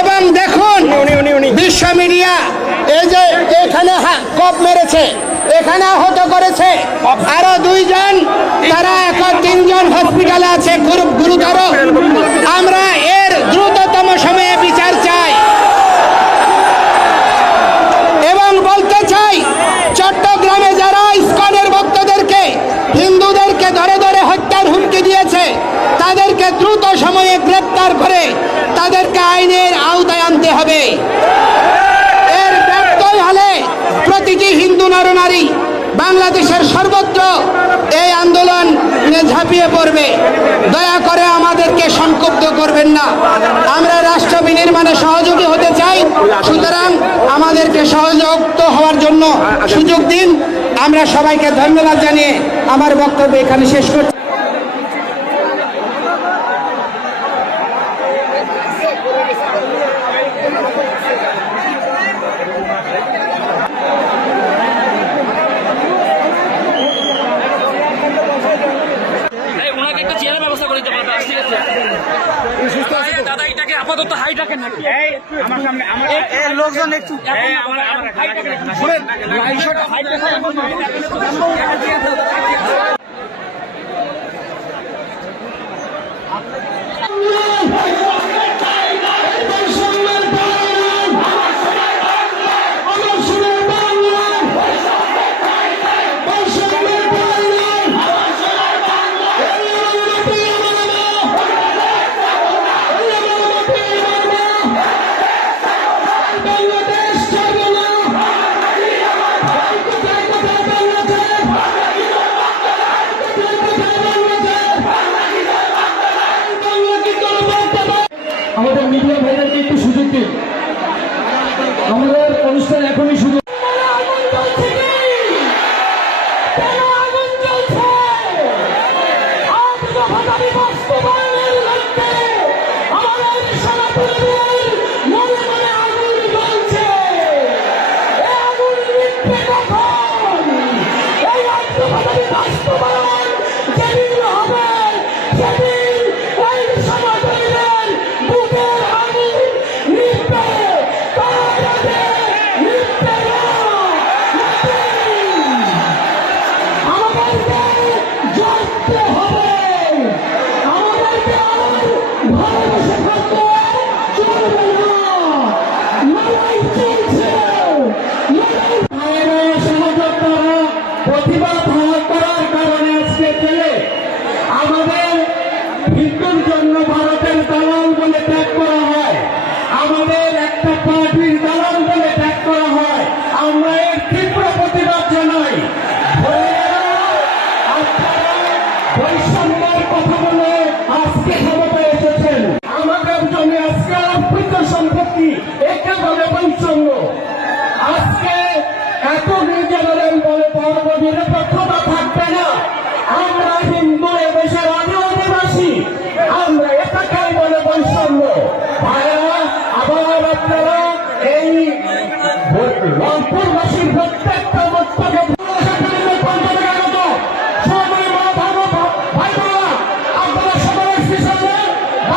এবং দেখুন বিশ্ব মিডিয়া এই যে এখানে কপ মেরেছে, এখানে আহত করেছে আরো 2 জন, তারা এখন 3 জন হসপিটালে আছে গুরুতর। আমরা এর দ্রুততম সময়ে বিচার চাই এবং বলতে চাই চট্টগ্রামে যারা ইসকনের ভক্তদেরকে, হিন্দুদেরকে ধরে ধরে হত্যার হুমকি দিয়েছে তাদেরকে দ্রুত সময়ে গ্রেপ্তার করে তাদেরকে আইনের আওতায় আনতে হবে। এর ব্যত্যয় হলে প্রতিটি হিন্দু নরনারী বাংলাদেশের সর্বত্র এই আন্দোলনে ঝাঁপিয়ে পড়বে। দয়া করে আমাদেরকে সংক্ষুব্ধ করবেন না, আমরা রাষ্ট্র বিনির্মাণে সহযোগী হতে চাই, সুতরাং আমাদেরকে সহযোগিত হওয়ার জন্য সুযোগ দিন। আমরা সবাইকে ধন্যবাদ জানিয়ে আমার বক্তব্য এখানে শেষ করছি। দাদা এটাকে আপাতত হাইট রাখেন নাকি আমার সামনে লোকজন একটু আমাদের মিডিয়া ভাইদেরকে একটু সুযোগ দিন, আমাদের অনুষ্ঠান এখনই শুরু। হিন্দুর জন্য ভারতের দালাল বলে ত্যাগ করা হয়, আমাদের একটা পার্টির দালাল বলে ত্যাগ করা হয়। আমরা এর তীব্র প্রতিবাদ জানাই। বৈষম্যের কথা বলে আজকে ক্ষমতায় এসেছেন, আমাদের জন্য আজকে অর্পিত সম্পত্তি একে বলে বৈষম্য। আজকে এত নির্যাতন বলে পর্ব নিরপেক্ষতা থাকবে না। আমরা হিন্দু এদেশের আদিবাসী, আমরা এটাকেই বলে বৈষম্য। ভাইরা, আবার আপনারা এই রংপুরবাসীর প্রত্যেকটা বক্তব্য আমরা